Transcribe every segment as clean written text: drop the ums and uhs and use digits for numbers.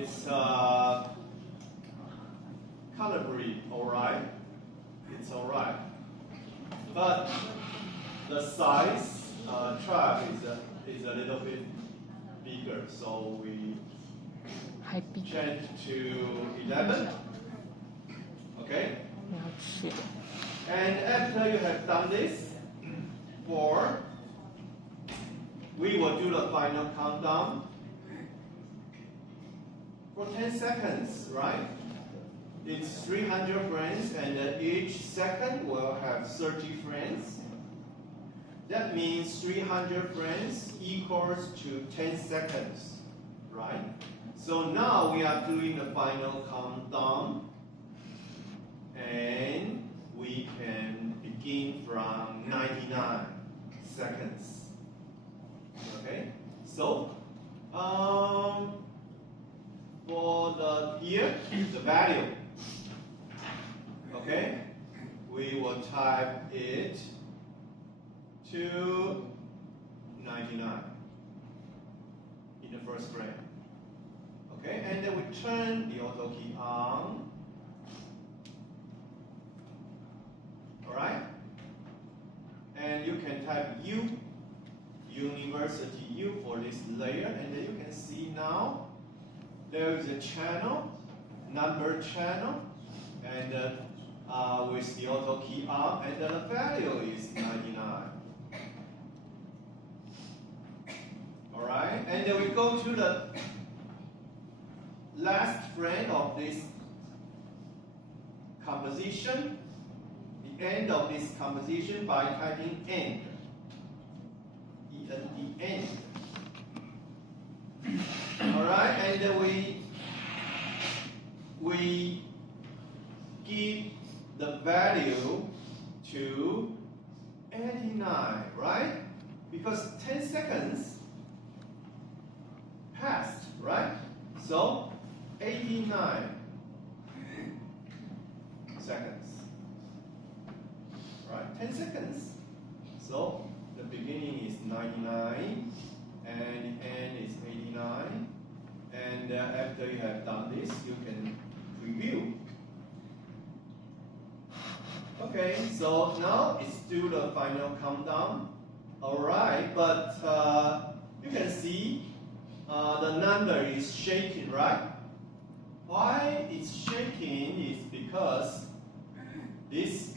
it's color-free, alright? It's alright. But the size track is a little bit bigger, so we change to 11. Okay? And after you have done this, we will do the final countdown for 10 seconds, right? It's 300 frames, and each second will have 30 frames. That means 300 frames equals to 10 seconds, right? So now we are doing the final countdown, and we can begin from 99 seconds. Okay? So, for the value, okay, we will type it to 99 in the first frame. Okay, and then we turn the auto key on. Alright? And you can type U, University U for this layer, and then you can see now there is a channel, number channel, and with the auto key on, and the value is 99. Alright, and then we go to the last frame of this composition, the end of this composition, by typing end. E-N-D, end. Alright, and then we give the value to 89, right? Because 10 seconds passed, right? So 89 seconds, right? 10 seconds. So the beginning is 99 and the end is 89. And after you have done this, you can preview. Okay, so now it's do the final countdown. Alright, but you can see the number is shaking, right? Why it's shaking is because this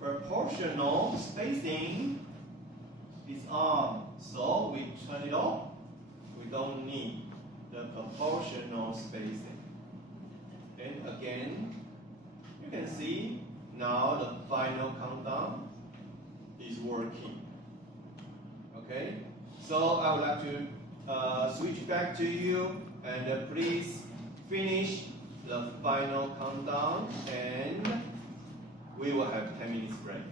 proportional spacing is on. So we turn it off. We don't need the proportional spacing. And again, you can see now the final countdown is working. Okay, so I would like to switch back to you, and please finish the final countdown, and we will have 10 minutes break.